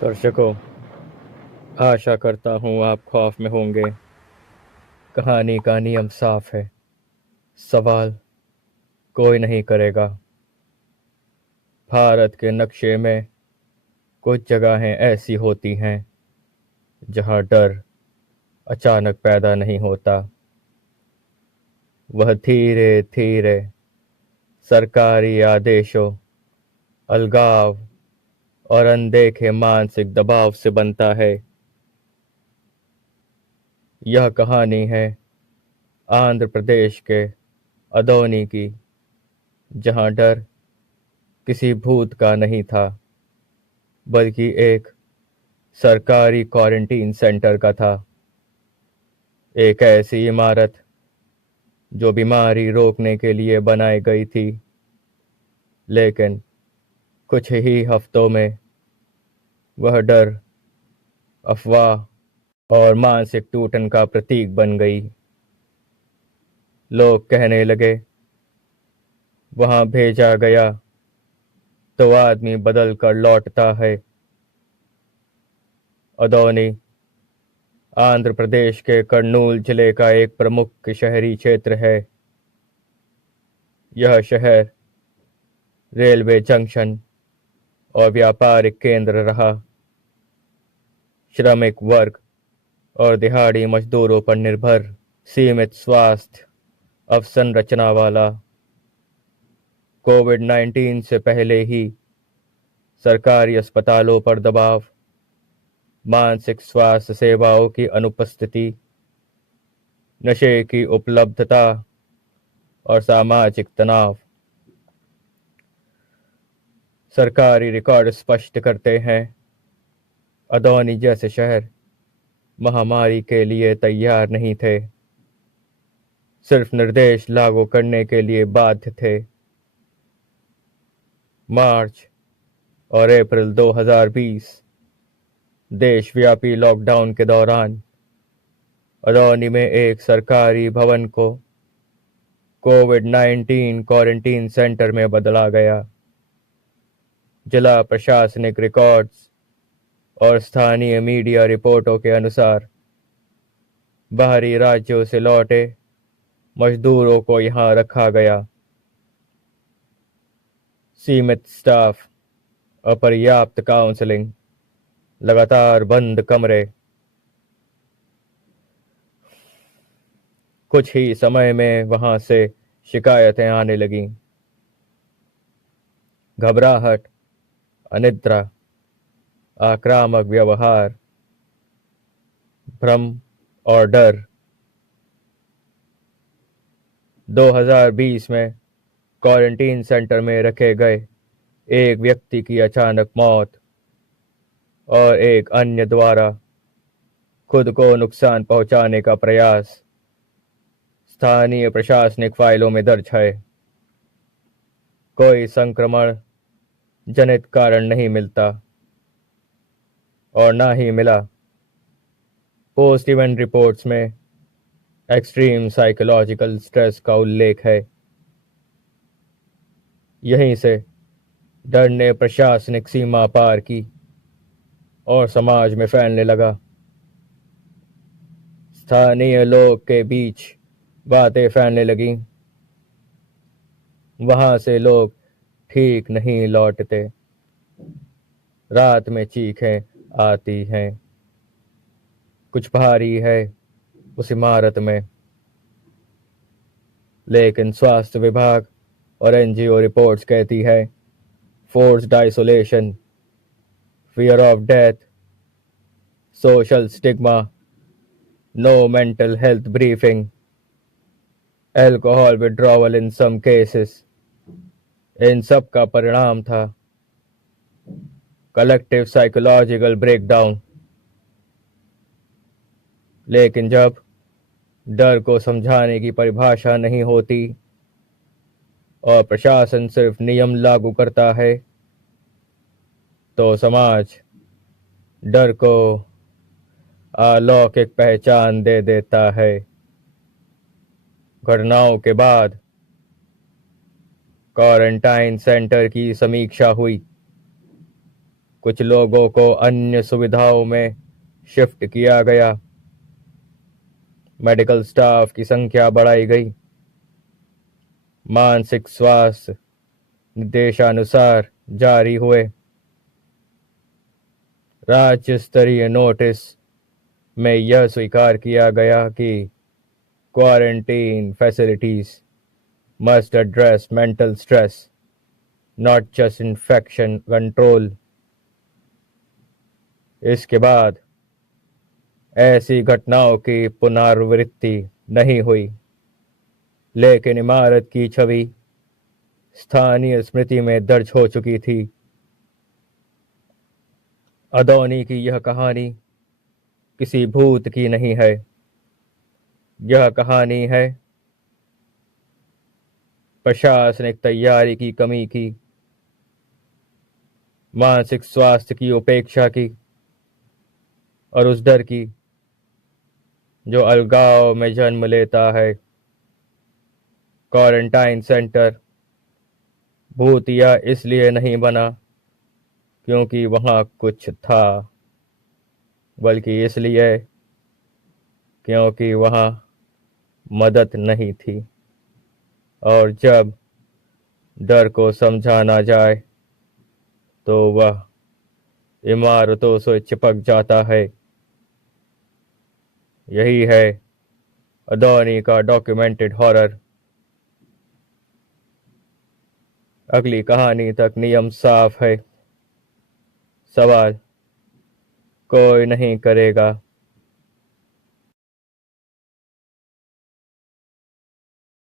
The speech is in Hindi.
दर्शकों, आशा करता हूँ आप खौफ में होंगे। कहानी का नियम साफ है। सवाल कोई नहीं करेगा। भारत के नक्शे में कुछ जगहें ऐसी होती हैं जहाँ डर अचानक पैदा नहीं होता। वह धीरे धीरे सरकारी आदेशों, अलगाव और अनदेखे मानसिक दबाव से बनता है। यह कहानी है आंध्र प्रदेश के अदौनी की, जहाँ डर किसी भूत का नहीं था, बल्कि एक सरकारी क्वारंटीन सेंटर का था। एक ऐसी इमारत जो बीमारी रोकने के लिए बनाई गई थी, लेकिन कुछ ही हफ्तों में वह डर, अफवाह और मानसिक टूटन का प्रतीक बन गई। लोग कहने लगे, वहां भेजा गया तो आदमी बदल कर लौटता है। अदौनी आंध्र प्रदेश के कर्नूल जिले का एक प्रमुख शहरी क्षेत्र है। यह शहर रेलवे जंक्शन और व्यापारिक केंद्र रहा। श्रमिक वर्ग और दिहाड़ी मजदूरों पर निर्भर, सीमित स्वास्थ्य अवसंरचना वाला। कोविड-19 से पहले ही सरकारी अस्पतालों पर दबाव, मानसिक स्वास्थ्य सेवाओं की अनुपस्थिति, नशे की उपलब्धता और सामाजिक तनाव। सरकारी रिकॉर्ड स्पष्ट करते हैं, अदौनी जैसे शहर महामारी के लिए तैयार नहीं थे, सिर्फ निर्देश लागू करने के लिए बाध्य थे। मार्च और अप्रैल 2020 देशव्यापी लॉकडाउन के दौरान अदौनी में एक सरकारी भवन को कोविड-19 क्वारंटीन सेंटर में बदला गया। जिला प्रशासनिक रिकॉर्ड्स और स्थानीय मीडिया रिपोर्टों के अनुसार बाहरी राज्यों से लौटे मजदूरों को यहां रखा गया। सीमित स्टाफ, अपर्याप्त काउंसलिंग, लगातार बंद कमरे। कुछ ही समय में वहां से शिकायतें आने लगीं। घबराहट, अनिद्रा, आक्रामक व्यवहार, भ्रम और डर। 2020 में क्वारंटीन सेंटर में रखे गए एक व्यक्ति की अचानक मौत और एक अन्य द्वारा खुद को नुकसान पहुंचाने का प्रयास स्थानीय प्रशासनिक फाइलों में दर्ज है। कोई संक्रमण जनित कारण नहीं मिलता और ना ही मिला। पोस्ट इवेंट रिपोर्ट्स में एक्सट्रीम साइकोलॉजिकल स्ट्रेस का उल्लेख है। यहीं से डर ने प्रशासनिक सीमा पार की और समाज में फैलने लगा। स्थानीय लोग के बीच बातें फैलने लगीं, वहां से लोग ठीक नहीं लौटते, रात में चीखें आती हैं, कुछ भारी है उस इमारत में। लेकिन स्वास्थ्य विभाग और एनजीओ रिपोर्ट्स कहती है, forced isolation, fear of death, social stigma, no mental health briefing, alcohol withdrawal in some cases, इन सब का परिणाम था कलेक्टिव साइकोलॉजिकल ब्रेकडाउन। लेकिन जब डर को समझाने की परिभाषा नहीं होती और प्रशासन सिर्फ नियम लागू करता है, तो समाज डर को अलौकिक पहचान दे देता है। घटनाओं के बाद क्वारंटाइन सेंटर की समीक्षा हुई। कुछ लोगों को अन्य सुविधाओं में शिफ्ट किया गया, मेडिकल स्टाफ की संख्या बढ़ाई गई, मानसिक स्वास्थ्य निर्देशानुसार जारी हुए। राज्य स्तरीय नोटिस में यह स्वीकार किया गया कि quarantine facilities must address mental stress, not just infection control। इसके बाद ऐसी घटनाओं की पुनरावृत्ति नहीं हुई, लेकिन इमारत की छवि स्थानीय स्मृति में दर्ज हो चुकी थी। अदौनी की यह कहानी किसी भूत की नहीं है, यह कहानी है प्रशासनिक तैयारी की कमी की, मानसिक स्वास्थ्य की उपेक्षा की और उस डर की जो अलगाव में जन्म लेता है। क्वारंटाइन सेंटर भूतिया इसलिए नहीं बना क्योंकि वहां कुछ था, बल्कि इसलिए क्योंकि वहां मदद नहीं थी। और जब डर को समझा जाए तो वह इमारतों से चिपक जाता है। यही है अदौनी का डॉक्यूमेंटेड हॉरर। अगली कहानी तक नियम साफ है, सवाल कोई नहीं करेगा।